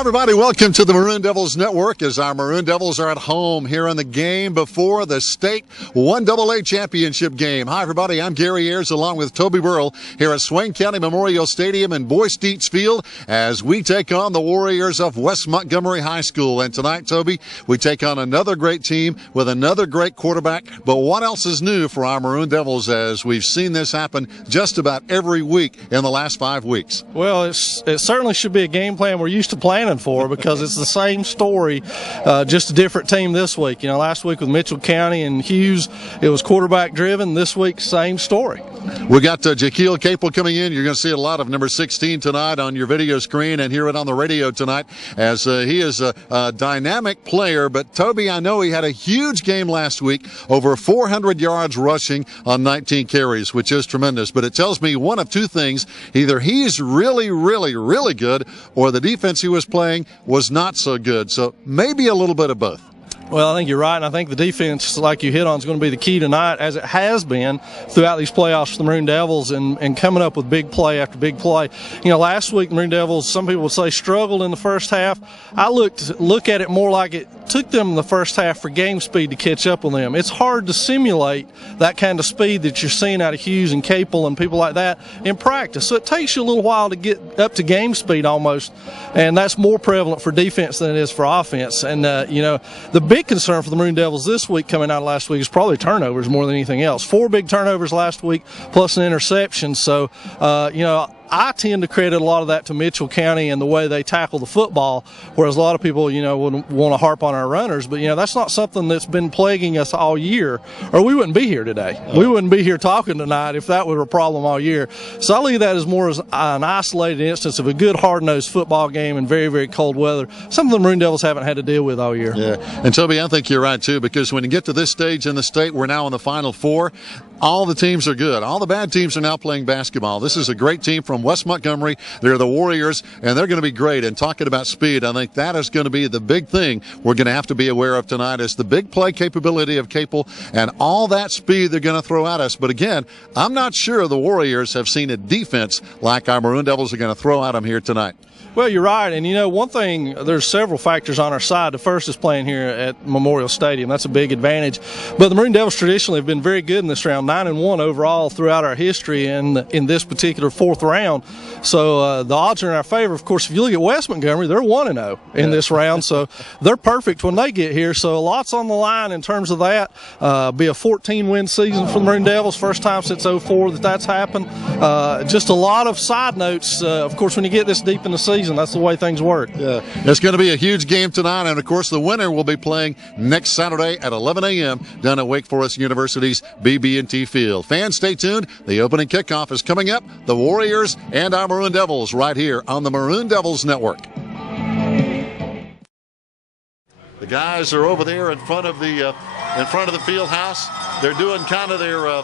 everybody. Welcome to the Maroon Devils Network as our Maroon Devils are at home here in the game before the state 1AA championship game. Hi, everybody. I'm Gary Ayers along with Toby Burrell here at Swain County Memorial Stadium in Boyce Dietz Field as we take on the Warriors of West Montgomery High School. And tonight, Toby, we take on another great team with another great quarterback. But what else is new for our Maroon Devils as we've seen this happen just about every week in the last 5 weeks? Well, it certainly should be a game plan we're used to planning for because it's the same story, just a different team this week. You know, last week with Mitchell County and Hughes, it was quarterback driven. This week, same story. We got Jaquil Capel coming in. You're going to see a lot of number 16 tonight on your video screen and hear it on the radio tonight as he is a dynamic player. But Toby, I know he had a huge game last week, over 400 yards rushing on 19 carries, which is tremendous. But it tells me one of two things. Either he's really, really, really good or the defense he was playing was not so good. So maybe a little bit of both. Well, I think you're right, and I think the defense, like you hit on, is going to be the key tonight, as it has been throughout these playoffs for the Maroon Devils and coming up with big play after big play. You know, last week the Maroon Devils, some people would say, struggled in the first half. I look at it more like it took them in the first half for game speed to catch up with them. It's hard to simulate that kind of speed that you're seeing out of Hughes and Capel and people like that in practice. So it takes you a little while to get up to game speed almost, and that's more prevalent for defense than it is for offense. And, you know, the big concern for the Maroon Devils this week coming out of last week is probably turnovers more than anything else. 4 big turnovers last week plus an interception. So, you know, I tend to credit a lot of that to Mitchell County and the way they tackle the football, whereas a lot of people, you know, would want to harp on our runners. But, you know, that's not something that's been plaguing us all year, or we wouldn't be here today. We wouldn't be here talking tonight if that were a problem all year. So I leave that as more as an isolated instance of a good, hard-nosed football game in very, very cold weather, something the Maroon Devils haven't had to deal with all year. Yeah, and Toby, I think you're right, too, because when you get to this stage in the state, we're now in the Final Four. All the teams are good. All the bad teams are now playing basketball. This is a great team from West Montgomery. They're the Warriors, and they're going to be great. And talking about speed, I think that is going to be the big thing we're going to have to be aware of tonight is the big play capability of Capel and all that speed they're going to throw at us. But again, I'm not sure the Warriors have seen a defense like our Maroon Devils are going to throw at them here tonight. Well, you're right. And, you know, one thing, there's several factors on our side. The first is playing here at Memorial Stadium. That's a big advantage. But the Maroon Devils traditionally have been very good in this round, 9-1 overall throughout our history in this particular fourth round. So the odds are in our favor. Of course, if you look at West Montgomery, they're 1-0 in this round. So they're perfect when they get here. So lots on the line in terms of that. Be a 14-win season for the Maroon Devils. First time since 2004 that's happened. Just a lot of side notes. Of course, when you get this deep in the season, that's the way things work. Yeah, it's going to be a huge game tonight, and of course the winner will be playing next Saturday at 11 a.m. down at Wake Forest University's BB&T Field. Fans, stay tuned. The opening kickoff is coming up. The Warriors and our Maroon Devils right here on the Maroon Devils Network. The guys are over there in front of the field house. They're doing kind of their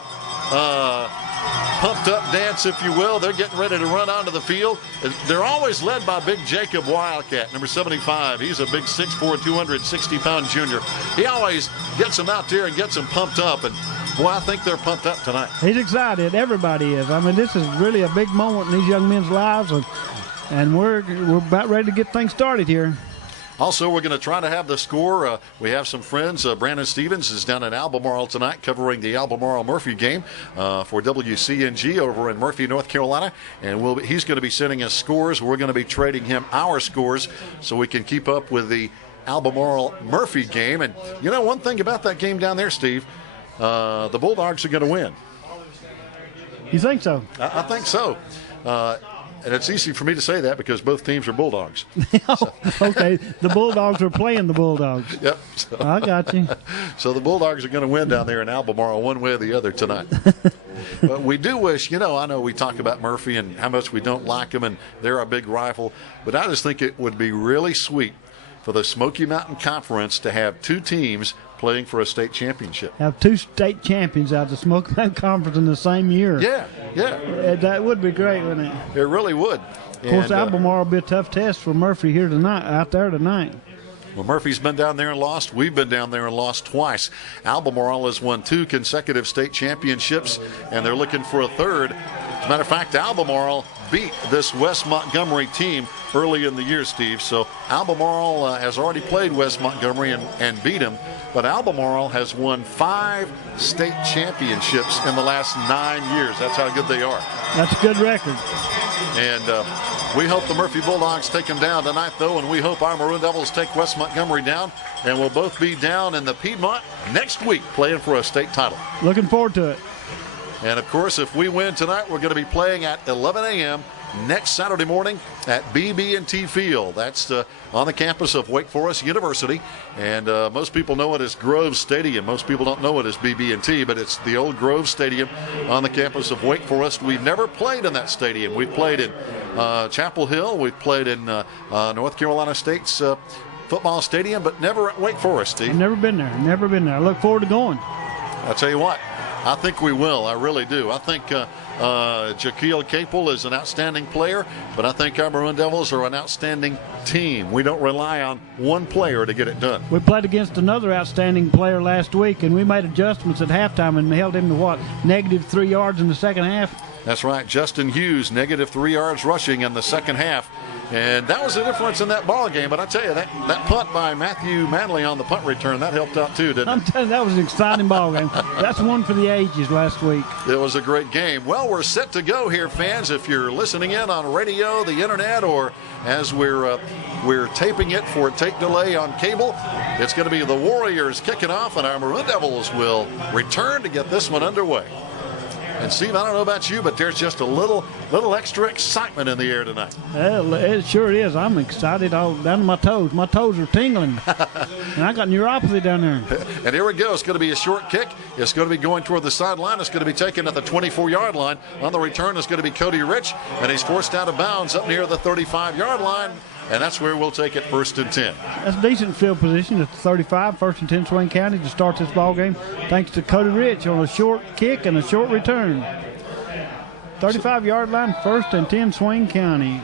pumped up dance, if you will. They're getting ready to run onto the field. They're always led by big Jacob Wildcat, number 75. He's a big 6'4", 260-pound junior. He always gets them out there and gets them pumped up. And, boy, I think they're pumped up tonight. He's excited. Everybody is. I mean, this is really a big moment in these young men's lives, and we're about ready to get things started here. Also, we're going to try to have the score. We have some friends. Brandon Stevens is down in Albemarle tonight covering the Albemarle-Murphy game for WCNG over in Murphy, North Carolina. And he's going to be sending us scores. We're going to be trading him our scores so we can keep up with the Albemarle-Murphy game. And, you know, one thing about that game down there, Steve, the Bulldogs are going to win. You think so? I think so. And it's easy for me to say that because both teams are Bulldogs. Okay, the Bulldogs are playing the Bulldogs. Yep. So, I got you. So the Bulldogs are going to win down there in Albemarle one way or the other tonight. But we do wish, you know, I know we talk about Murphy and how much we don't like them, and they're our big rival. But I just think it would be really sweet for the Smoky Mountain Conference to have two teams playing for a state championship. Have two state champions out of the Smoky Mountain Conference in the same year. Yeah. That would be great, wouldn't it? It really would. Of course, Albemarle will be a tough test for Murphy here tonight, out there tonight. Well, Murphy's been down there and lost. We've been down there and lost twice. Albemarle has won 2 consecutive state championships, and they're looking for a third. As a matter of fact, Albemarle beat this West Montgomery team early in the year, Steve. So Albemarle has already played West Montgomery and beat him. But Albemarle has won 5 state championships in the last 9 years. That's how good they are. That's a good record. And we hope the Murphy Bulldogs take them down tonight, though, and we hope our Maroon Devils take West Montgomery down. And we'll both be down in the Piedmont next week playing for a state title. Looking forward to it. And, of course, if we win tonight, we're going to be playing at 11 a.m. next Saturday morning at BB&T Field. That's on the campus of Wake Forest University. And most people know it as Grove Stadium. Most people don't know it as BB&T, but it's the old Grove Stadium on the campus of Wake Forest. We've never played in that stadium. We've played in Chapel Hill. We've played in North Carolina State's football stadium, but never at Wake Forest, Steve. I've never been there. Never been there. I look forward to going. I'll tell you what. I think we will. I really do. I think Jaquil Capel is an outstanding player, but I think our Maroon Devils are an outstanding team. We don't rely on one player to get it done. We played against another outstanding player last week, and we made adjustments at halftime and held him to what? -3 yards in the second half? That's right. Justin Hughes, -3 yards rushing in the second half. And that was the difference in that ball game. But I tell you, that punt by Matthew Manley on the punt return, that helped out too, didn't it? I'm telling you, that was an exciting ball game. That's one for the ages last week. It was a great game. Well, we're set to go here, fans. If you're listening in on radio, the internet, or as we're taping it for tape delay on cable, it's going to be the Warriors kicking off, and our Maroon Devils will return to get this one underway. And Steve, I don't know about you, but there's just a little extra excitement in the air tonight. Well, it sure is. I'm excited all down to my toes. My toes are tingling. And I got neuropathy down there. And here we go. It's going to be a short kick. It's going to be going toward the sideline. It's going to be taken at the 24-yard line. On the return, it's going to be Cody Rich, and he's forced out of bounds up near the 35-yard line. And that's where we'll take it 1st and 10. That's a decent field position at the 35, 1st and 10 Swain County to start this ball game. Thanks to Cody Rich on a short kick and a short return. 35-yard line, 1st and 10 Swain County.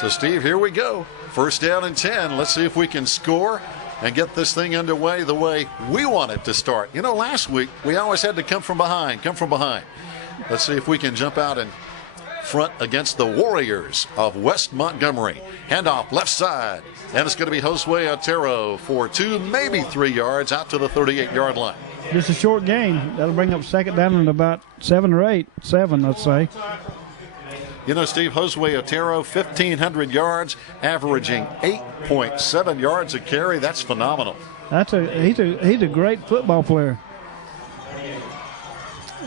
So, Steve, here we go. 1st down and 10. Let's see if we can score and get this thing underway the way we want it to start. You know, last week we always had to come from behind. Let's see if we can jump out and front against the Warriors of West Montgomery. Handoff left side, and it's going to be Josue Otero for 2, maybe 3 yards out to the 38-yard line. Just a short gain. That'll bring up 2nd down and about 7 or 8. 7, let's say. You know, Steve, Josue Otero, 1,500 yards, averaging 8.7 yards a carry. That's phenomenal. He's a great football player.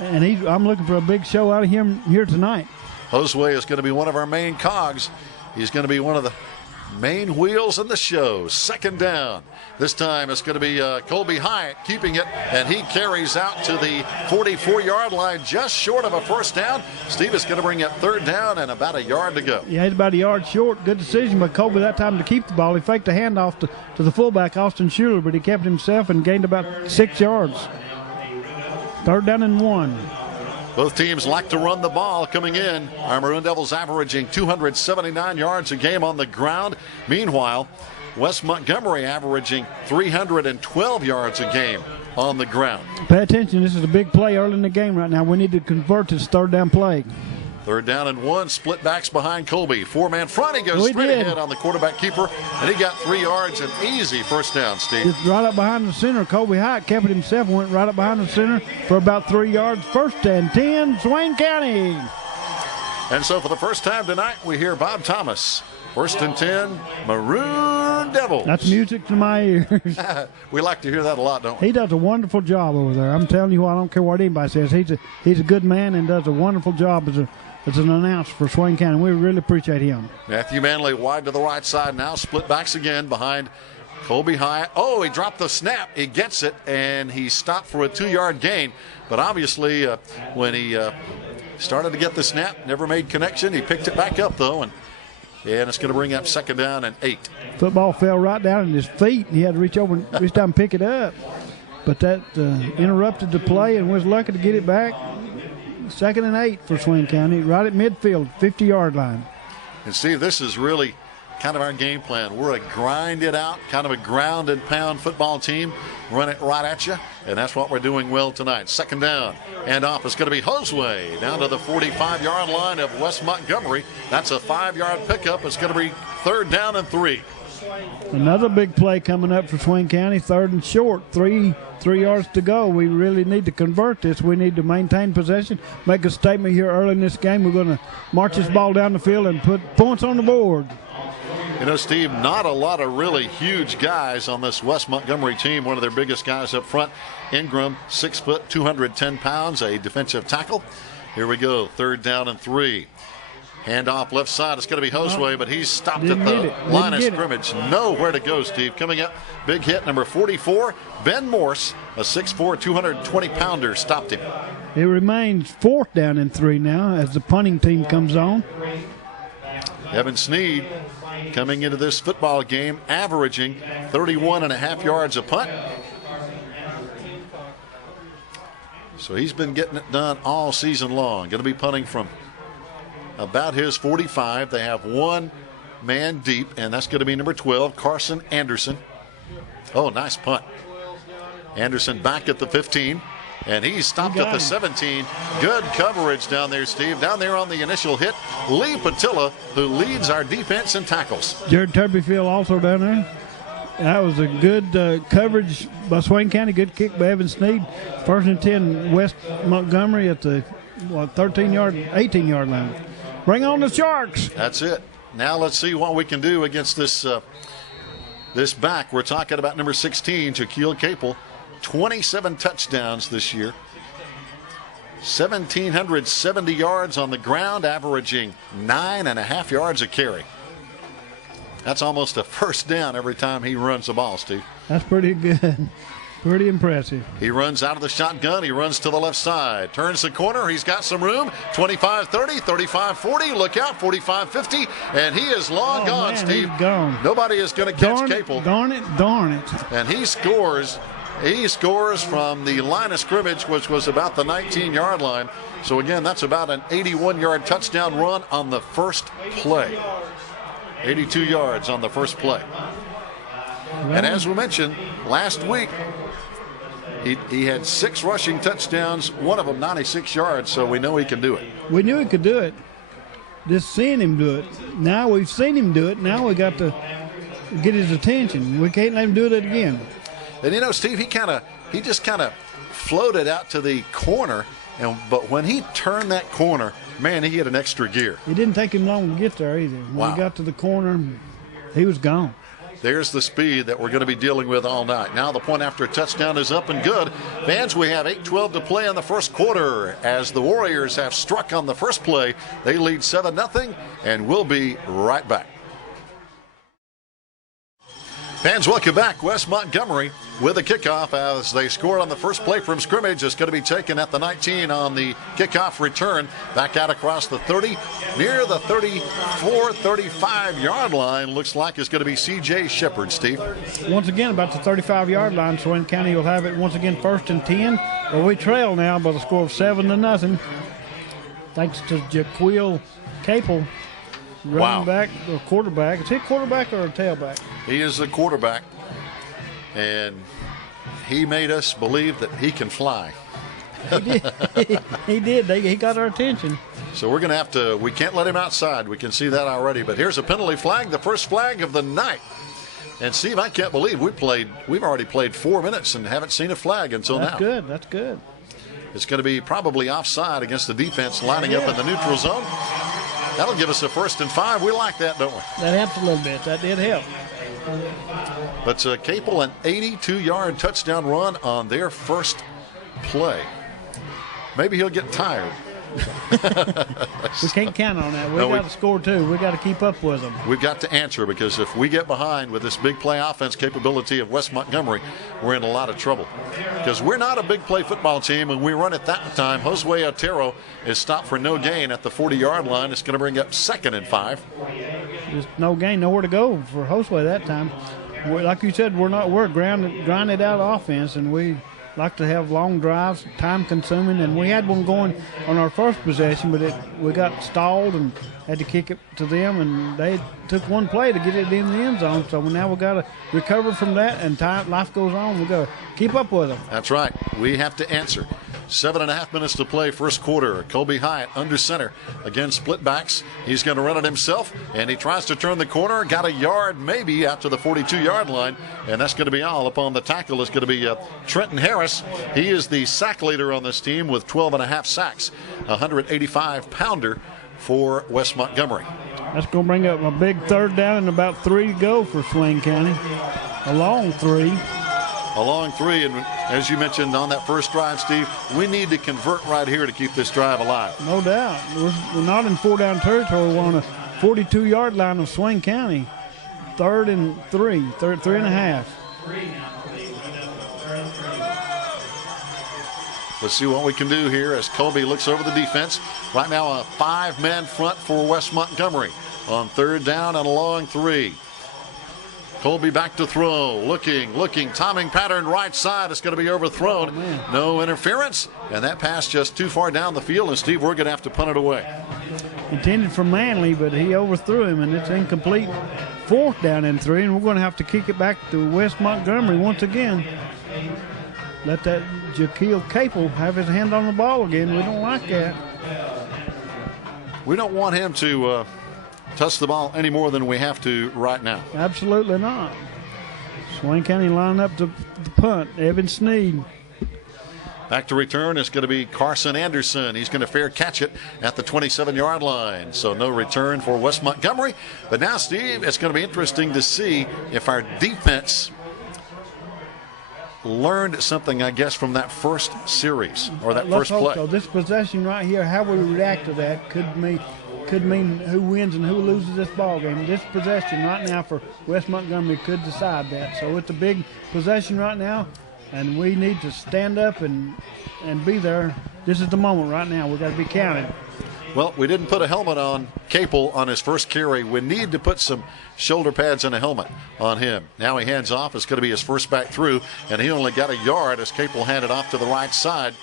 And I'm looking for a big show out of him here tonight. Josue is going to be one of our main cogs. He's going to be one of the main wheels in the show. 2nd down. This time it's going to be Colby Hyatt keeping it, and he carries out to the 44-yard line, just short of a 1st down. Steve is going to bring up 3rd down and about a yard to go. Yeah, he's about a yard short. Good decision by Colby that time to keep the ball. He faked a handoff to the fullback, Austin Schuler, but he kept himself and gained about 6 yards. 3rd down and 1. Both teams like to run the ball coming in. Our Maroon Devils averaging 279 yards a game on the ground. Meanwhile, West Montgomery averaging 312 yards a game on the ground. Pay attention. This is a big play early in the game right now. We need to convert this 3rd down play. 3rd down and 1. Split backs behind Colby. 4-man front. He goes straight ahead on the quarterback keeper, and he got 3 yards and easy 1st down, Steve. Just right up behind the center. Colby Hyatt kept it himself and went right up behind the center for about 3 yards. 1st and 10, Swain County. And so for the first time tonight, we hear Bob Thomas. 1st and 10, Maroon Devils. That's music to my ears. We like to hear that a lot, don't we? He does a wonderful job over there. I'm telling you, I don't care what anybody says. He's a good man and does a wonderful job as an announcer for Swain County. We really appreciate him. Matthew Manley wide to the right side now. Split backs again behind Colby Hyatt. Oh, he dropped the snap. He gets it, and he stopped for a 2-yard gain. But obviously, when he started to get the snap, never made connection. He picked it back up, though, and it's going to bring up 2nd down and 8. Football fell right down at his feet, and he had to reach over and reach down and pick it up. But that interrupted the play and was lucky to get it back. 2nd and 8 for Swain County, right at midfield, 50-yard line. And Steve, this is really kind of our game plan. We're a grind it out, kind of a ground and pound football team. Run it right at you, and that's what we're doing well tonight. Second down, and off. It's going to be Josue down to the 45-yard line of West Montgomery. That's a 5-yard pickup. It's going to be 3rd down and 3. Another big play coming up for Swain County, 3rd and short, 3 yards to go. We really need to convert this. We need to maintain possession, make a statement here early in this game. We're going to march this ball down the field and put points on the board. You know, Steve, not a lot of really huge guys on this West Montgomery team. One of their biggest guys up front, Ingram, 6 foot, 210 pounds, a defensive tackle. Here we go, 3rd down and 3. Handoff left side. It's going to be Josue, but he's stopped at the line of scrimmage. Nowhere to go, Steve. Coming up, big hit, number 44, Ben Morse, a 6'4", 220-pounder, stopped him. It remains 4th down and 3 now as the punting team comes on. Evan Sneed coming into this football game, averaging 31.5 yards a punt. So he's been getting it done all season long. Going to be punting from about his 45. They have one man deep, and that's going to be number 12, Carson Anderson. Oh, nice punt. Anderson back at the 15, and he's stopped at the 17. Good coverage down there, Steve. Down there on the initial hit, Lee Patilla, who leads our defense in tackles. Jared Turbyfield also down there. That was a good coverage by Swain County. Good kick by Evan Sneed. 1st and 10, West Montgomery at the 18-yard line. Bring on the Sharks. That's it. Now let's see what we can do against this this back. We're talking about number 16, Shaquille Capel. 27 touchdowns this year. 1,770 yards on the ground, averaging 9.5 yards a carry. That's almost a first down every time he runs the ball, Steve. That's pretty good. Pretty impressive. He runs out of the shotgun. He runs to the left side. Turns the corner. He's got some room. 25-30, 35-40. Look out, 45-50. And he is long gone, man, Steve. He's gone. Nobody is going to catch Capel. Darn it. And he scores. He scores from the line of scrimmage, which was about the 19-yard line. So, again, that's about an 81-yard touchdown run on the first play. 82 yards on the first play. And as we mentioned, last week, he had 6 rushing touchdowns, one of them 96 yards, so we know he can do it. We knew he could do it. Just seeing him do it. Now we've seen him do it. Now we got to get his attention. We can't let him do it again. And you know, Steve, he just kind of floated out to the corner, but when he turned that corner, man, he hit an extra gear. It didn't take him long to get there either. When he got to the corner, he was gone. There's the speed that we're going to be dealing with all night. Now the point after a touchdown is up and good. Fans, we have 8:12 to play in the first quarter. As the Warriors have struck on the first play, they lead 7-0, and we'll be right back. Fans, welcome back. West Montgomery with a kickoff as they scored on the first play from scrimmage. It's going to be taken at the 19 on the kickoff return. Back out across the 30, near the 34, 35-yard line. Looks like it's going to be C.J. Shepard, Steve. Once again, about the 35-yard line, Swain County will have it once again 1st and 10. But we trail now by the score of 7-0. Thanks to Jaquil Capel. Running back or quarterback. Is he a quarterback or a tailback? He is the quarterback, and he made us believe that he can fly. He did. He did. He got our attention. So we're going to have to, we can't let him outside. We can see that already. But here's a penalty flag, the first flag of the night. And Steve, I can't believe we've already played 4 minutes and haven't seen a flag until now. That's good. It's going to be probably offside against the defense lining up in the neutral zone. That'll give us a 1st and 5. We like that, don't we? That helped a little bit. That did help. But Capel, an 82-yard touchdown run on their first play. Maybe he'll get tired. We can't count on that. We got to score too. We got to keep up with them. We've got to answer, because if we get behind with this big play offense capability of West Montgomery, we're in a lot of trouble. Because we're not a big play football team, and we run it that time. Josue Otero is stopped for no gain at the 40-yard line. It's going to bring up 2nd and 5. Just no gain, nowhere to go for Josue that time. Like you said, we're a grinded out offense, and we like to have long drives, time consuming, and we had one going on our first possession, but we got stalled and had to kick it to them, and they took one play to get it in the end zone. So now we've got to recover from that, and life goes on. We've got to keep up with them. That's right. We have to answer. 7.5 minutes to play, first quarter. Colby Hyatt under center again, split backs. He's going to run it himself, and he tries to turn the corner. Got a yard maybe out to the 42-yard line, and that's going to be all. Upon the tackle is going to be Trenton Harris. He is the sack leader on this team with 12.5 sacks, 185-pounder for West Montgomery. That's going to bring up a big third down and about 3 to go for Swain County. A long 3. A long 3, and as you mentioned on that first drive, Steve, we need to convert right here to keep this drive alive. No doubt. We're not in 4-down territory. We're on a 42-yard line of Swain County. 3rd and 3, 3.5. Let's see what we can do here as Colby looks over the defense. Right now a 5-man front for West Montgomery on 3rd down and a long 3. Colby back to throw, looking, timing pattern right side. It's going to be overthrown. Oh, no interference, and that pass just too far down the field, and Steve, we're going to have to punt it away. Intended for Manley, but he overthrew him, and it's incomplete. 4th down and 3, and we're going to have to kick it back to West Montgomery once again. Let that Jaquil Capel have his hand on the ball again. We don't like that. We don't want him to touch the ball any more than we have to right now. Absolutely not. Swain County lining up to the punt. Evan Sneed. Back to return is going to be Carson Anderson. He's going to fair catch it at the 27-yard line. So no return for West Montgomery. But now, Steve, it's going to be interesting to see if our defense learned something, I guess, from that first series or that Let's first hope play. So. This possession right here, how we react to that could mean who wins and who loses this ball game. This possession right now for West Montgomery could decide that. So it's a big possession right now, and we need to stand up and be there. This is the moment right now. We've got to be counted. Well, we didn't put a helmet on Capel on his first carry. We need to put some shoulder pads and a helmet on him. Now he hands off. It's going to be his first back through, and he only got a yard as Capel handed off to the right side.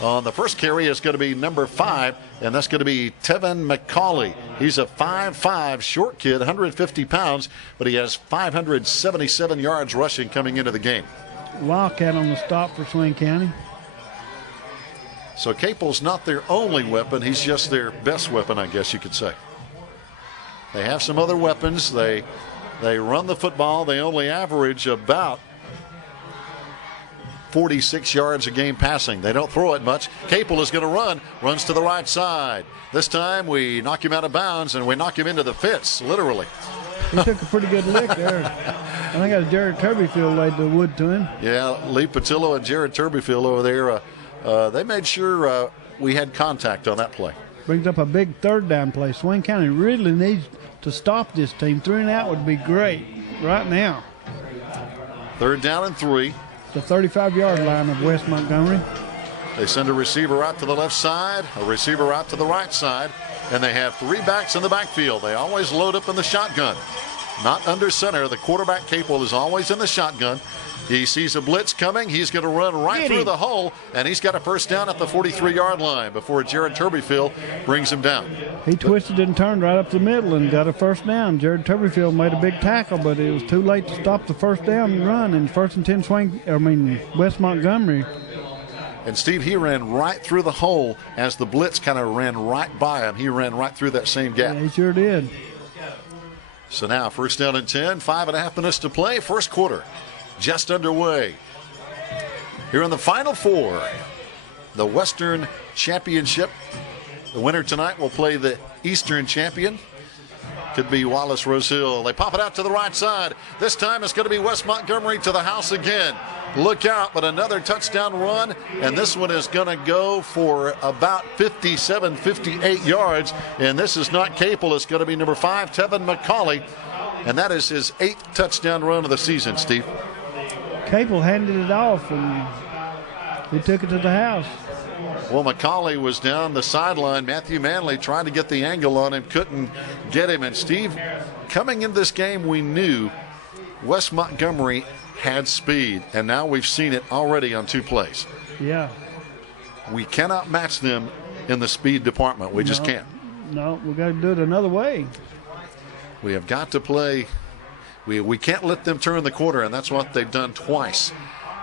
On the first carry is going to be number 5, and that's going to be Tevin McCauley. He's a 5'5", short kid, 150 pounds, but he has 577 yards rushing coming into the game. Wildcat on the stop for Swain County. So Capel's not their only weapon. He's just their best weapon, I guess you could say. They have some other weapons. They run the football. They only average about 46 yards a game passing. They don't throw it much. Capel is going to runs to the right side. This time we knock him out of bounds and we knock him into the fence, literally. He took a pretty good lick there. I think that was Jared Turbyfield laid the wood to him. Yeah, Lee Patillo and Jared Turbyfield over there, they made sure we had contact on that play. Brings up a big 3rd down play. Swain County really needs to stop this team. 3 and out would be great right now. 3rd down and 3. The 35-yard line of West Montgomery. They send a receiver out to the left side, a receiver out to the right side, and they have 3 backs in the backfield. They always load up in the shotgun. Not under center. The quarterback, Capel, is always in the shotgun. He sees a blitz coming. He's going to run right through the hole, and he's got a first down at the 43-yard line before Jared Turbyfield brings him down. He twisted and turned right up the middle and got a first down. Jared Turbyfield made a big tackle, but it was too late to stop the first down and run. And 1st and 10 West Montgomery. And Steve, he ran right through the hole as the blitz kind of ran right by him. He ran right through that same gap. Yeah, he sure did. So now 1st down and 10, 5.5 minutes to play. First quarter just underway. Here in the Final Four, the Western Championship. The winner tonight will play the Eastern champion. Could be Wallace Rose Hill. They pop it out to the right side. This time it's going to be West Montgomery to the house again. Look out, but another touchdown run, and this one is going to go for about 57, 58 yards. And this is not Capel. It's going to be number 5, Tevin McCauley. And that is his 8th touchdown run of the season, Steve. Capel handed it off, and he took it to the house. Well, McCauley was down the sideline. Matthew Manley tried to get the angle on him, couldn't get him. And Steve, coming in this game, we knew West Montgomery had speed, and now we've seen it already on 2 plays. Yeah. We cannot match them in the speed department. We just can't. No, we got to do it another way. We have got to play. We can't let them turn the corner, and that's what they've done twice.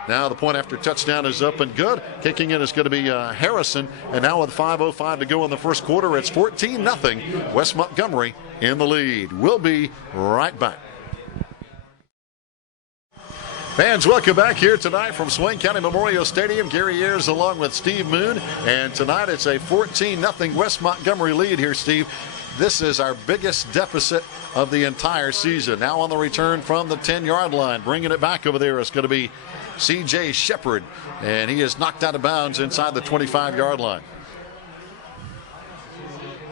Now the point after touchdown is up and good. Kicking in is going to be Harrison. And now with 5:05 to go in the first quarter, it's 14-0. West Montgomery in the lead. We'll be right back. Fans, welcome back here tonight from Swain County Memorial Stadium. Gary Ayers along with Steve Moon. And tonight it's a 14-0 West Montgomery lead here, Steve. This is our biggest deficit of the entire season. Now on the return from the 10-yard line. Bringing it back over there is going to be C.J. Shepard. And he is knocked out of bounds inside the 25-yard line.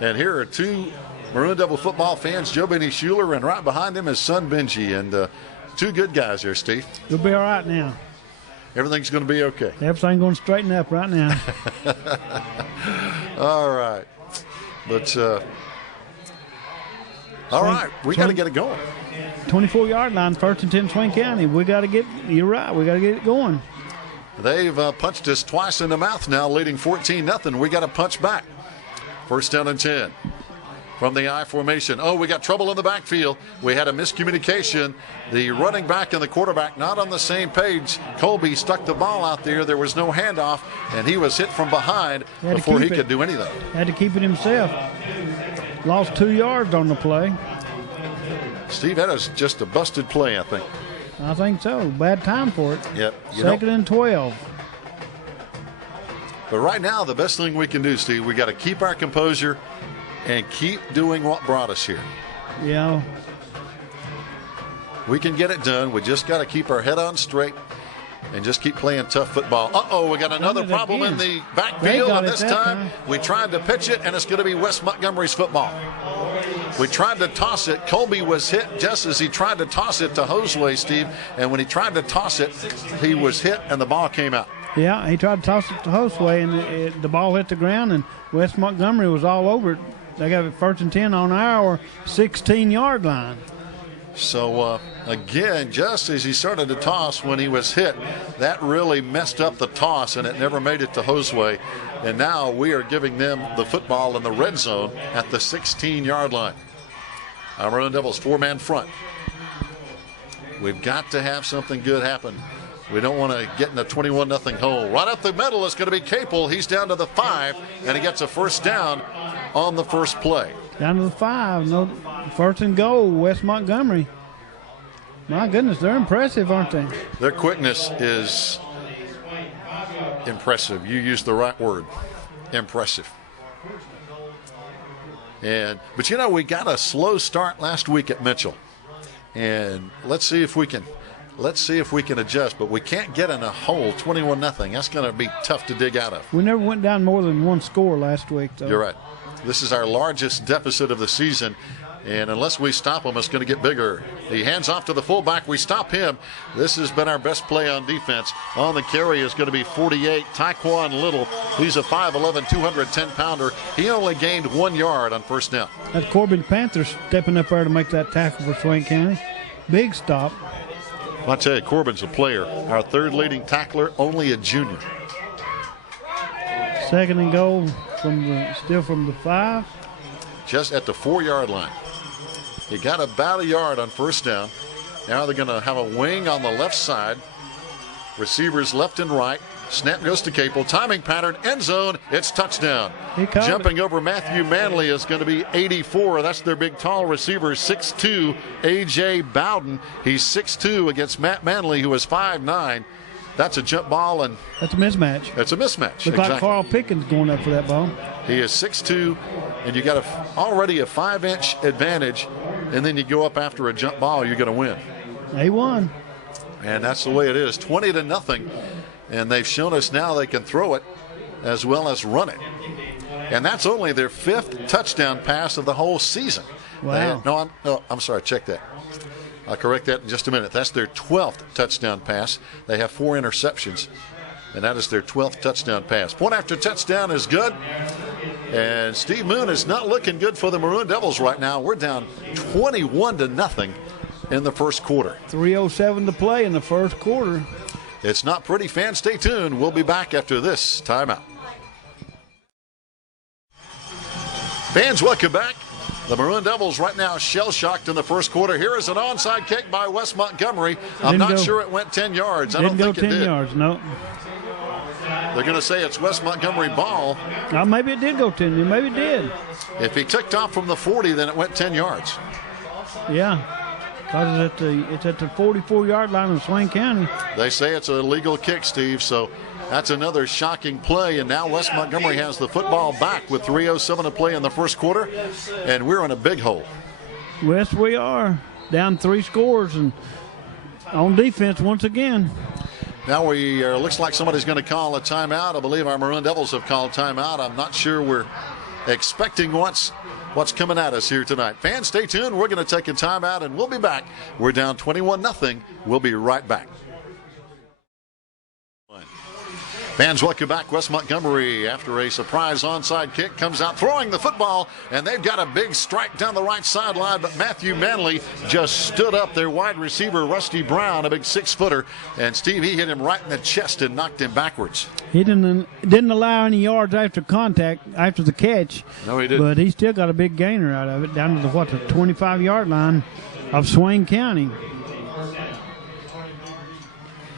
And here are two Maroon Devil football fans, Joe Benny Schuler, and right behind him his son Benji. And two good guys here, Steve. You'll be all right now. Everything's going to be okay. Everything's going to straighten up right now. All right. But, all right, we got to get it going. 24-yard line, 1st and 10, Swain County. You're right, we got to get it going. They've punched us twice in the mouth now, leading 14-0. We got to punch back. 1st down and 10. From the I formation. Oh, we got trouble in the backfield. We had a miscommunication. The running back and the quarterback not on the same page. Colby stuck the ball out there. There was no handoff, and he was hit from behind before he could do anything. Had to keep it himself. Lost 2 yards on the play. Steve, that is just a busted play, I think. I think so. Bad time for it. Yep. 2nd and 12. But right now, the best thing we can do, Steve, we got to keep our composure and keep doing what brought us here. Yeah. We can get it done. We just got to keep our head on straight and just keep playing tough football. Uh-oh, we got another problem in the backfield, and this time we tried to pitch it, and it's going to be West Montgomery's football. We tried to toss it. Colby was hit just as he tried to toss it to Josue, Steve, and when he tried to toss it, he was hit, and the ball came out. Yeah, he tried to toss it to Josue, and the ball hit the ground, and West Montgomery was all over it. They got it 1st and 10 on our 16-yard line. So, again, just as he started to toss when he was hit, that really messed up the toss, and it never made it to Josue. And now we are giving them the football in the red zone at the 16-yard line. Our Maroon Devils 4-man front. We've got to have something good happen. We don't want to get in a 21-0 hole. Right up the middle is going to be Capel. He's down to the 5, and he gets a 1st down on the first play. Down to the 5. No, 1st and goal, West Montgomery. My goodness, they're impressive, aren't they? Their quickness is impressive. You used the right word. Impressive. But you know, we got a slow start last week at Mitchell. And let's see if we can adjust, but we can't get in a hole 21-0. That's going to be tough to dig out of. We never went down more than one score last week, though. You're right. This is our largest deficit of the season, and unless we stop them, it's going to get bigger. He hands off to the fullback. We stop him. This has been our best play on defense. On the carry is going to be 48, Taekwon Little. He's a 5'11", 210-pounder. He only gained 1 yard on 1st down. That's Corbin Panther stepping up there to make that tackle for Swain County. Big stop. I'll tell you, Corbin's a player. Our 3rd leading tackler, only a junior. 2nd and goal still from the 5. Just at the 4-yard line. He got about a yard on 1st down. Now they're going to have a wing on the left side. Receivers left and right. Snap goes to Capel. Timing pattern, end zone. It's touchdown. Jumping over Matthew Manley is going to be 84. That's their big tall receiver, 6'2", A.J. Bowden. He's 6'2" against Matt Manley, who is 5'9". That's a jump ball, and that's a mismatch. It's a mismatch. Looks like Carl Pickens going up for that ball. He is 6'2", and you got already a 5-inch advantage, and then you go up after a jump ball, you're going to win. They won. And that's the way it is, 20-0. And they've shown us now they can throw it as well as run it. And that's only their 5th touchdown pass of the whole season. Wow. I'm sorry, check that. I'll correct that in just a minute. That's their 12th touchdown pass. They have 4 interceptions, and that is their 12th touchdown pass. Point after touchdown is good. And Steve Moon is not looking good for the Maroon Devils right now. We're down 21-0 in the first quarter. 3:07 to play in the first quarter. It's not pretty, fans. Stay tuned. We'll be back after this timeout. Fans, welcome back. The Maroon Devils right now shell-shocked in the first quarter. Here is an onside kick by West Montgomery. I'm not sure it went 10 yards. I don't think it did. Didn't go 10 yards, no. They're going to say it's West Montgomery ball. Maybe it did go 10. Maybe it did. If he ticked off from the 40, then it went 10 yards. Yeah, because it's at the 44-yard line of Swain County. They say it's a legal kick, Steve, so that's another shocking play, and now West Montgomery has the football back with 3:07 to play in the first quarter, and we're in a big hole. Yes, we are. Down 3 scores and on defense once again. Now looks like somebody's going to call a timeout. I believe our Maroon Devils have called timeout. I'm not sure we're expecting what's coming at us here tonight. Fans, stay tuned. We're going to take a timeout, and we'll be back. We're down 21-0. We'll be right back. Fans, welcome back. West Montgomery, after a surprise onside kick, comes out throwing the football, and they've got a big strike down the right sideline, but Matthew Manley just stood up. Their wide receiver, Rusty Brown, a big 6-footer, and Steve, he hit him right in the chest and knocked him backwards. He didn't allow any yards after contact, after the catch. No, he didn't. But he still got a big gainer out of it, down to the 25-yard line of Swain County.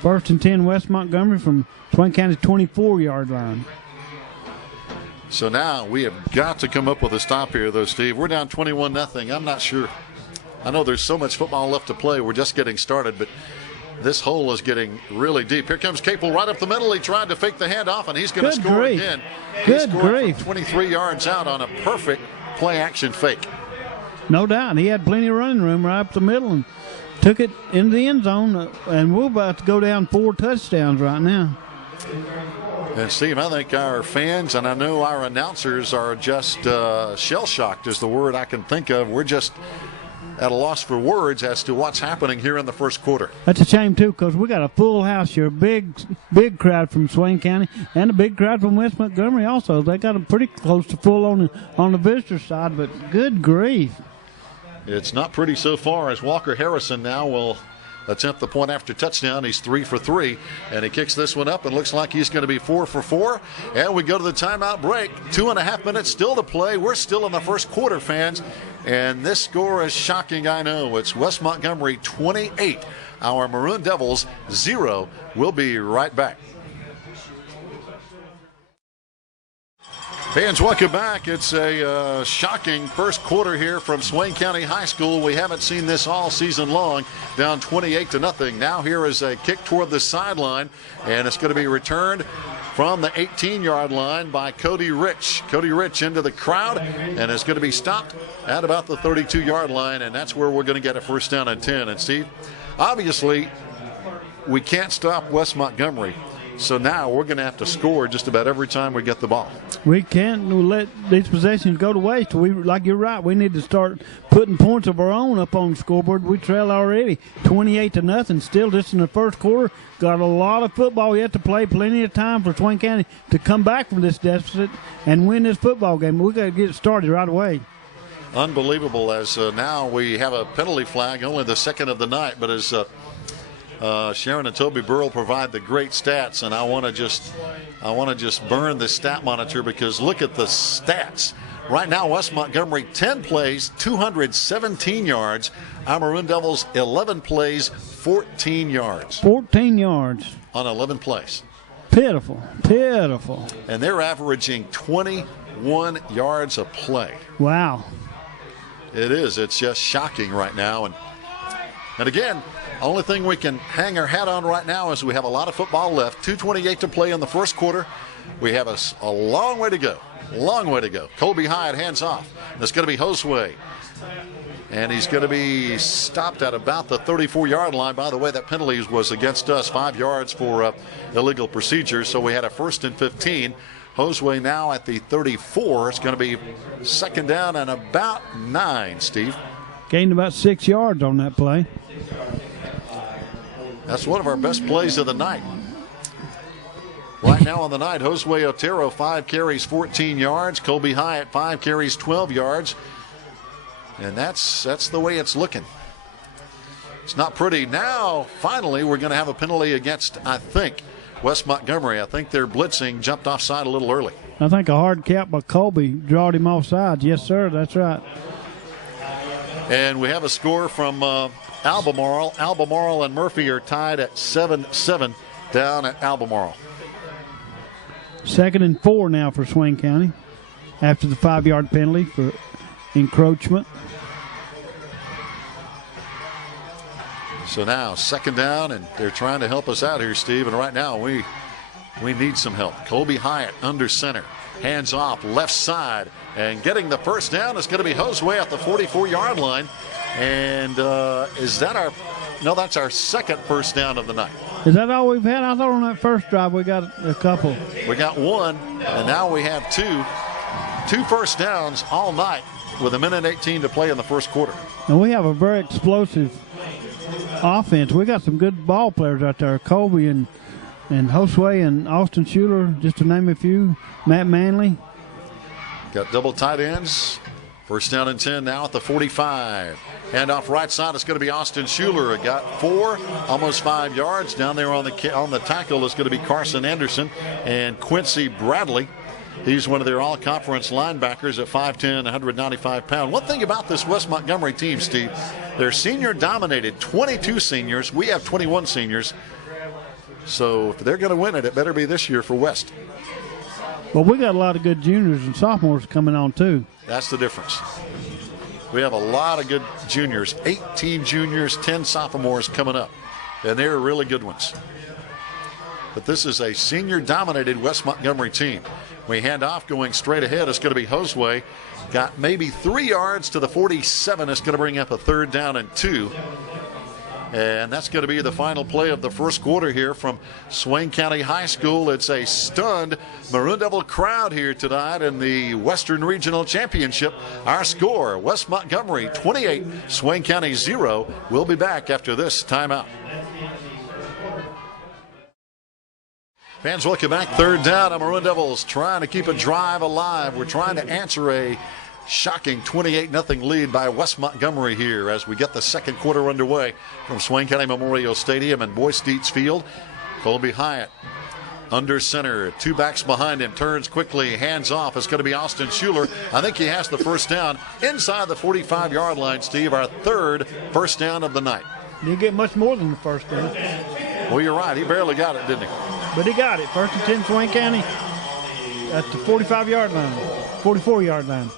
1st and 10, West Montgomery from Swain County's 24-yard line. So now we have got to come up with a stop here, though, Steve. We're down 21-0. I'm not sure. I know there's so much football left to play. We're just getting started, but this hole is getting really deep. Here comes Capel right up the middle. He tried to fake the handoff, and he's going to score again. He scored from 23 yards out on a perfect play-action fake. No doubt. He had plenty of running room right up the middle and took it into the end zone, and we're about to go down 4 touchdowns right now. And, Steve, I think our fans and I know our announcers are just shell-shocked is the word I can think of. We're just at a loss for words as to what's happening here in the first quarter. That's a shame, too, because we got a full house here, a big crowd from Swain County and a big crowd from West Montgomery also. They got them pretty close to full on the visitor side, but good grief. It's not pretty so far as Walker Harrison now will attempt the point after touchdown. He's 3 for 3, and he kicks this one up and looks like he's going to be 4 for 4. And we go to the timeout break. 2.5 minutes still to play. We're still in the first quarter, fans, and this score is shocking, I know. It's West Montgomery 28, our Maroon Devils 0. We'll be right back. Fans, welcome back. It's a shocking first quarter here from Swain County High School. We haven't seen this all season long. Down 28-0. Now here is a kick toward the sideline, and it's going to be returned from the 18-yard line by Cody Rich. Cody Rich into the crowd, and it's going to be stopped at about the 32-yard line, and that's where we're going to get a first down and 10. And, Steve, obviously we can't stop West Montgomery. So now we're going to have to score just about every time we get the ball. We can't let these possessions go to waste. Like you're right, we need to start putting points of our own up on the scoreboard. We trail already 28-0, still just in the first quarter. Got a lot of football yet to play, plenty of time for Swain County to come back from this deficit and win this football game. We got to get it started right away. Unbelievable as now we have a penalty flag, only the second of the night, but as Sharon and Toby Burrell provide the great stats, and I want to just burn the stat monitor because look at the stats. Right now, West Montgomery 10 plays, 217 yards. Our Maroon Devils 11 plays, 14 yards. 14 yards on 11 plays. Pitiful. And they're averaging 21 yards a play. Wow. It is. It's just shocking right now. And again, only thing we can hang our hat on right now is we have a lot of football left. 2:28 to play in the first quarter. We have a long way to go. Long way to go. Colby Hyatt hands off. It's going to be Josue. And he's going to be stopped at about the 34-yard line. By the way, that penalty was against us, 5 yards for illegal procedures. So we had a 1st and 15. Josue now at the 34. It's going to be second down and about 9, Steve. Gained about 6 yards on that play. That's one of our best plays of the night. Right now on the night, Josue Otero, 5 carries, 14 yards. Colby Hyatt, 5 carries, 12 yards. And that's the way it's looking. It's not pretty. Now, finally, we're going to have a penalty against, I think, West Montgomery. I think their blitzing jumped offside a little early. I think a hard cap by Colby drawed him off sides. Yes, sir, that's right. And we have a score from Albemarle. Albemarle and Murphy are tied at 7-7 down at Albemarle. 2nd and 4 now for Swain County after the 5-yard penalty for encroachment. So now 2nd down, and they're trying to help us out here, Steve. And right now we need some help. Colby Hyatt under center. Hands off left side. And getting the first down is going to be Josue at the 44-yard line. And is that our – no, that's our second first down of the night. Is that all we've had? I thought on that first drive we got a couple. We got one, and now we have two. 2 first downs all night with 1:18 to play in the first quarter. And we have a very explosive offense. We got some good ball players out there. Colby and Josue and Austin Schuler, just to name a few. Matt Manley. Got double tight ends. First down and 10 now at the 45. Hand off right side. It's going to be Austin Schuler. Got 4, almost 5 yards. Down there on the tackle is going to be Carson Anderson and Quincy Bradley. He's one of their all-conference linebackers at 5'10", 195 pounds. One thing about this West Montgomery team, Steve, they're senior-dominated. 22 seniors. We have 21 seniors. So if they're going to win it, it better be this year for West. Well, we got a lot of good juniors and sophomores coming on, too. That's the difference. We have a lot of good juniors, 18 juniors, 10 sophomores coming up, and they're really good ones. But this is a senior-dominated West Montgomery team. We hand off going straight ahead. It's going to be Josue. Got maybe 3 yards to the 47. It's going to bring up a 3rd down and 2. And that's going to be the final play of the first quarter here from Swain County High School. It's a stunned Maroon Devil crowd here tonight in the Western Regional Championship. Our score, West Montgomery 28, Swain County 0. We'll be back after this timeout. Fans, welcome back. 3rd down. Our Maroon Devils trying to keep a drive alive. We're trying to answer a shocking 28-0 lead by West Montgomery here as we get the second quarter underway from Swain County Memorial Stadium and Boys Dietz Field. Colby Hyatt under center, 2 backs behind him, turns quickly, hands off. It's going to be Austin Schuler. I think he has the first down inside the 45-yard line, Steve, our 3rd first down of the night. Didn't get much more than the first down. Well, you're right. He barely got it, didn't he? But he got it. 1st and 10 Swain County at the 45-yard line, 44-yard line.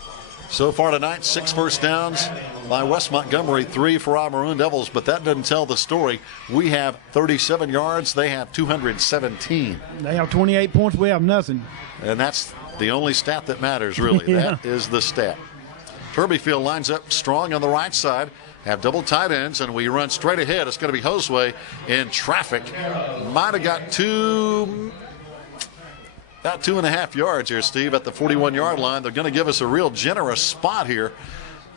So far tonight, 6 first downs by West Montgomery, 3 for our Maroon Devils, but that doesn't tell the story. We have 37 yards. They have 217. They have 28 points. We have nothing. And that's the only stat that matters, really. Yeah. That is the stat. Turbyfield lines up strong on the right side. Have double tight ends, and we run straight ahead. It's going to be Josue in traffic. Might have got about 2.5 yards here, Steve, at the 41-yard line. They're going to give us a real generous spot here.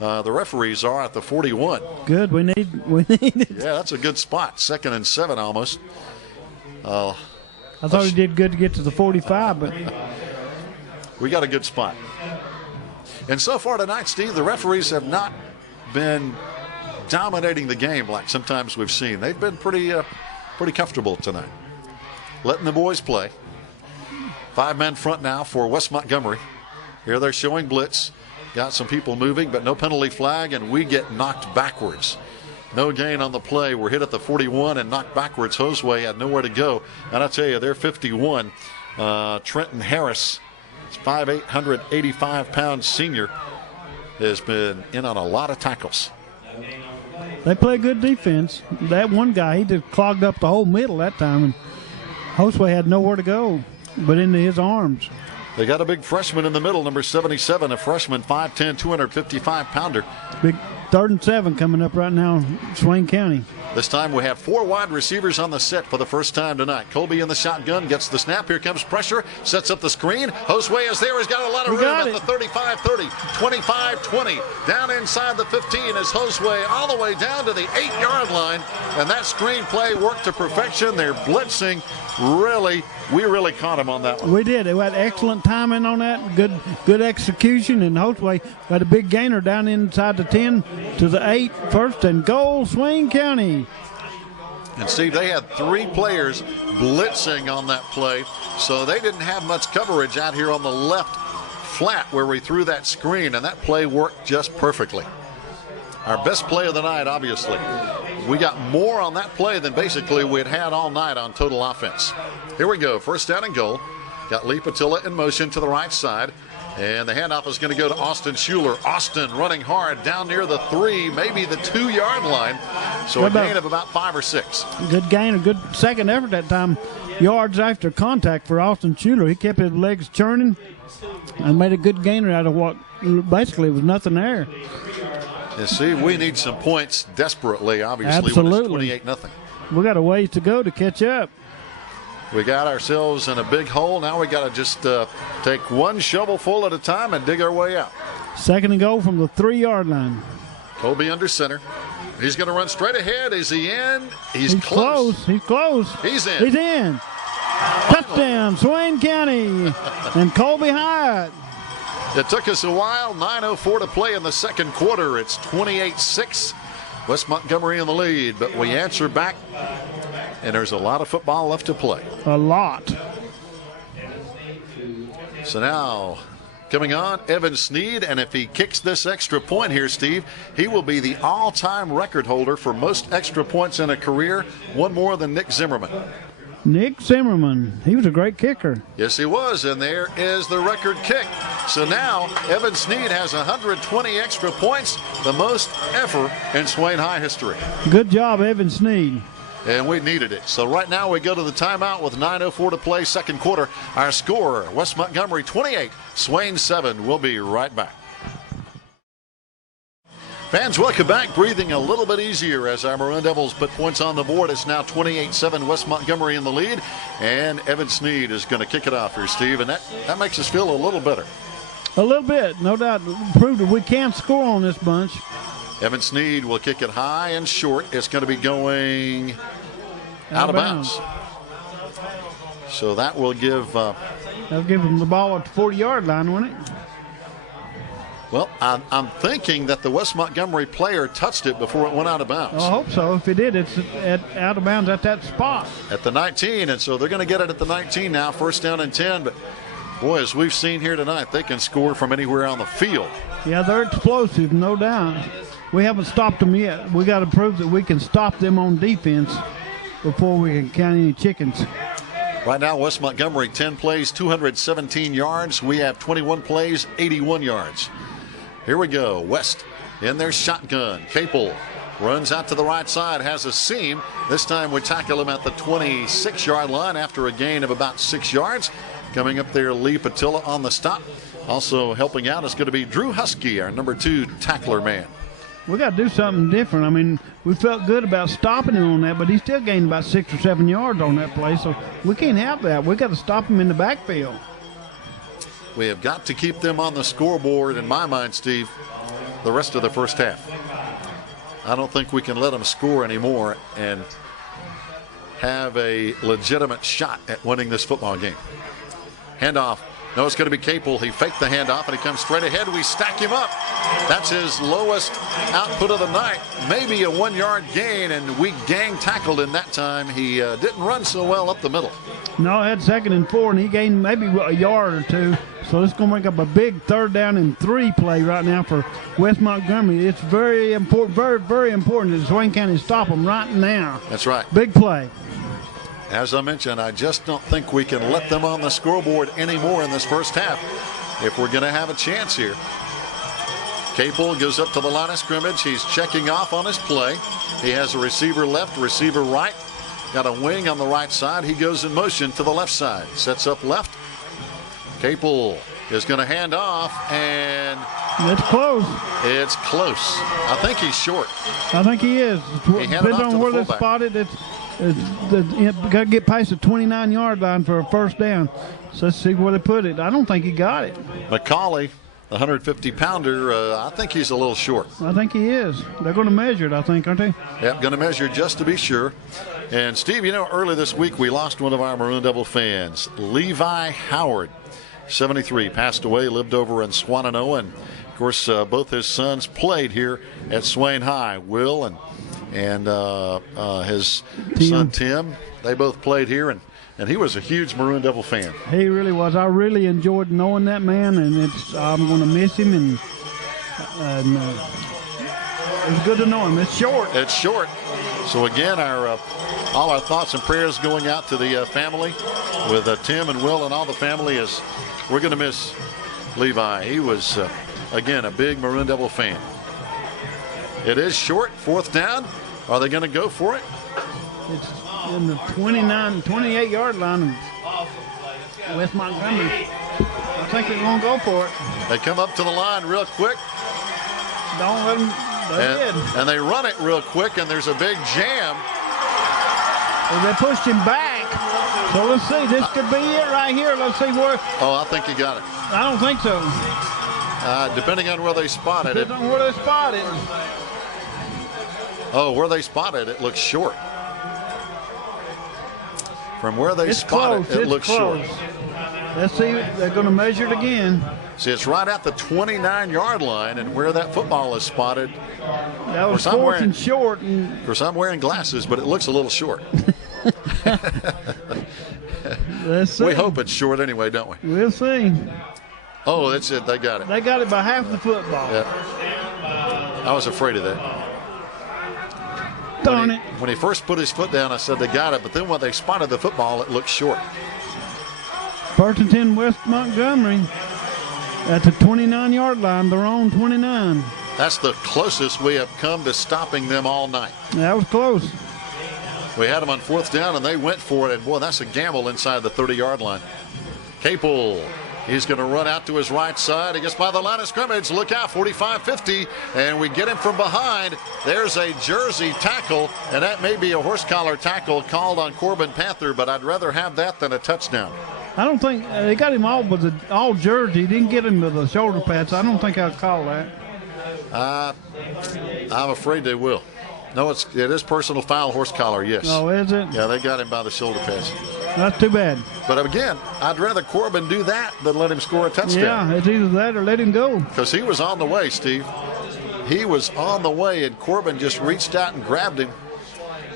The referees are at the 41. Good. We need it. Yeah, that's a good spot. 2nd and 7 almost. I thought he did good to get to the 45, but we got a good spot. And so far tonight, Steve, the referees have not been dominating the game like sometimes we've seen. They've been pretty comfortable tonight, letting the boys play. 5-man front now for West Montgomery. Here they're showing blitz. Got some people moving, but no penalty flag, and we get knocked backwards. No gain on the play. We're hit at the 41 and knocked backwards. Josue had nowhere to go. And I tell you, they're 51. Trenton Harris, 5'8", 185-pound senior, has been in on a lot of tackles. they play good defense. That one guy, he just clogged up the whole middle that time, and Josue had nowhere to go but into his arms. They got a big freshman in the middle, number 77, a freshman, 5'10", 255-pounder. Big 3rd and 7 coming up right now, Swain County. This time we have 4 wide receivers on the set for the first time tonight. Colby in the shotgun, gets the snap. Here comes pressure, sets up the screen. Josue is there. He's got a lot of room at the 35-30, 25-20. Down inside the 15 is Josue all the way down to the 8-yard line. And that screen play worked to perfection. They're blitzing. We really caught him on that one. We did. They had excellent timing on that. Good execution. And Josue got a big gainer down inside the 10 to the 8. 1st and goal, Swain County. And Steve, they had 3 players blitzing on that play, so they didn't have much coverage out here on the left flat where we threw that screen, and that play worked just perfectly. Our best play of the night, obviously. We got more on that play than basically we'd had all night on total offense. Here we go, first down and goal. Got Lee Patilla in motion to the right side. And the handoff is going to go to Austin Schuler. Austin running hard down near the 3, maybe the 2-yard line. So a gain of about 5 or 6. Good gain, a good second effort that time. Yards after contact for Austin Schuler. He kept his legs churning and made a good gainer out of what basically was nothing there. You see, we need some points desperately, obviously, Absolutely. when it's 28-0. We got a ways to go to catch up. We got ourselves in a big hole. Now we got to just take one shovelful at a time and dig our way out. Second and goal from the 3-yard line. Colby under center. He's going to run straight ahead. Is he in? He's close. He's close. He's in. He's in. Touchdown, Swain County and Colby Hyatt. It took us a while. 9:04 to play in the second quarter. It's 28-6. West Montgomery in the lead, but we answer back. And there's a lot of football left to play. A lot. So now, coming on, Evan Sneed, and if he kicks this extra point here, Steve, he will be the all-time record holder for most extra points in a career, one more than Nick Zimmerman. Nick Zimmerman, he was a great kicker. Yes, he was, and there is the record kick. So now, Evan Sneed has 120 extra points, the most ever in Swain High history. Good job, Evan Sneed. And we needed it. So right now we go to the timeout with 9:04 to play, second quarter. Our score, West Montgomery 28, Swain 7. We'll be right back. Fans, welcome back. Breathing a little bit easier as our Maroon Devils put points on the board. It's now 28-7, West Montgomery in the lead. And Evan Sneed is going to kick it off here, Steve. And that makes us feel a little better. A little bit, no doubt. Proved that we can score on this bunch. Evan Sneed will kick it high and short. It's going to be going out of bounds. So that will give... That'll give him the ball at the 40-yard line, won't it? Well, I'm thinking that the West Montgomery player touched it before it went out of bounds. I hope so. If it did, it's out of bounds at that spot. At the 19, and so they're going to get it at the 19 now, first down and 10. But, boy, as we've seen here tonight, they can score from anywhere on the field. Yeah, they're explosive, no doubt. We haven't stopped them yet. We got to prove that we can stop them on defense before we can count any chickens. Right now, West Montgomery, 10 plays, 217 yards. We have 21 plays, 81 yards. Here we go. West in their shotgun. Capel runs out to the right side, has a seam. This time we tackle him at the 26-yard line after a gain of about 6 yards. Coming up there, Lee Patilla on the stop. Also helping out is going to be Drew Husky, our number 2 tackler man. We got to do something different. I mean, we felt good about stopping him on that, but he still gained about 6 or 7 yards on that play, so we can't have that. We got to stop him in the backfield. We have got to keep them on the scoreboard, in my mind, Steve, the rest of the first half. I don't think we can let them score anymore and have a legitimate shot at winning this football game. Handoff. No, it's going to be Capel. He faked the handoff, and he comes straight ahead. We stack him up. That's his lowest output of the night. Maybe a 1-yard gain, and we gang tackled him that time. He didn't run so well up the middle. No, I had 2nd and 4, and he gained maybe a yard or 2. So it's going to make up a big 3rd down and 3 play right now for West Montgomery. It's very important, very, very important that Swain County stop them right now. That's right. Big play. As I mentioned, I just don't think we can let them on the scoreboard anymore in this first half if we're going to have a chance here. Capel goes up to the line of scrimmage. He's checking off on his play. He has a receiver left, receiver right. Got a wing on the right side. He goes in motion to the left side. Sets up left. Capel is going to hand off, and it's close. It's close. I think he's short. I think he is. Depends on where they spot it. Got to get past the 29-yard line for a first down. So let's see where they put it. I don't think he got it. McCauley, the 150-pounder, I think he's a little short. I think he is. They're going to measure it, I think, aren't they? Yep, going to measure just to be sure. And, Steve, you know, early this week we lost one of our Maroon Devil fans, Levi Howard. 73, passed away, lived over in Swannanoa, and of course both his sons played here at Swain High. Will and his son Tim, they both played here, and he was a huge Maroon Devil fan. He really was. I really enjoyed knowing that man, and I'm going to miss him, and it was good to know him. It's short. It's short. So again, all our thoughts and prayers going out to the family with Tim and Will and all the family, as we're going to miss Levi. He was, again, a big Maroon Devil fan. It is short, 4th down. Are they going to go for it? It's in the 28-yard line of West Montgomery. I think they're going to go for it. They come up to the line real quick. Don't let them. And they run it real quick, and there's a big jam. They pushed him back. So let's see. This could be it right here. Let's see where. Oh, I think he got it. I don't think so. Depending on where they spotted it. Depending on where they spotted. Oh, where they spotted it looks short. From where they spotted it looks short. Let's see. They're going to measure it again. See, it's right at the 29-yard line, and where that football is spotted. That was 4th and short. Of course, I'm wearing glasses, but it looks a little short. Let's see. We hope it's short anyway, don't we? We'll see. Oh, that's it. They got it. They got it by half the football. Yeah. I was afraid of that. Darn it. When he first put his foot down, I said they got it, but then when they spotted the football, it looked short. 1st and 10 West Montgomery. At the 29-yard line, their own 29. That's the closest we have come to stopping them all night. That was close. We had them on 4th down, and they went for it, and boy, that's a gamble inside the 30-yard line. Capel, he's going to run out to his right side. He gets by the line of scrimmage. Look out, 45-50, and we get him from behind. There's a jersey tackle, and that may be a horse collar tackle called on Corbin Panther, but I'd rather have that than a touchdown. I don't think they got him all with the all jersey. Didn't get him with the shoulder pads. I don't think I'd call that. I'm afraid they will. No, it is personal foul, horse collar, yes. Oh, is it? Yeah, they got him by the shoulder pads. That's too bad. But again, I'd rather Corbin do that than let him score a touchdown. Yeah, it's either that or let him go. Because he was on the way, Steve. He was on the way, and Corbin just reached out and grabbed him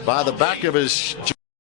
by the back of his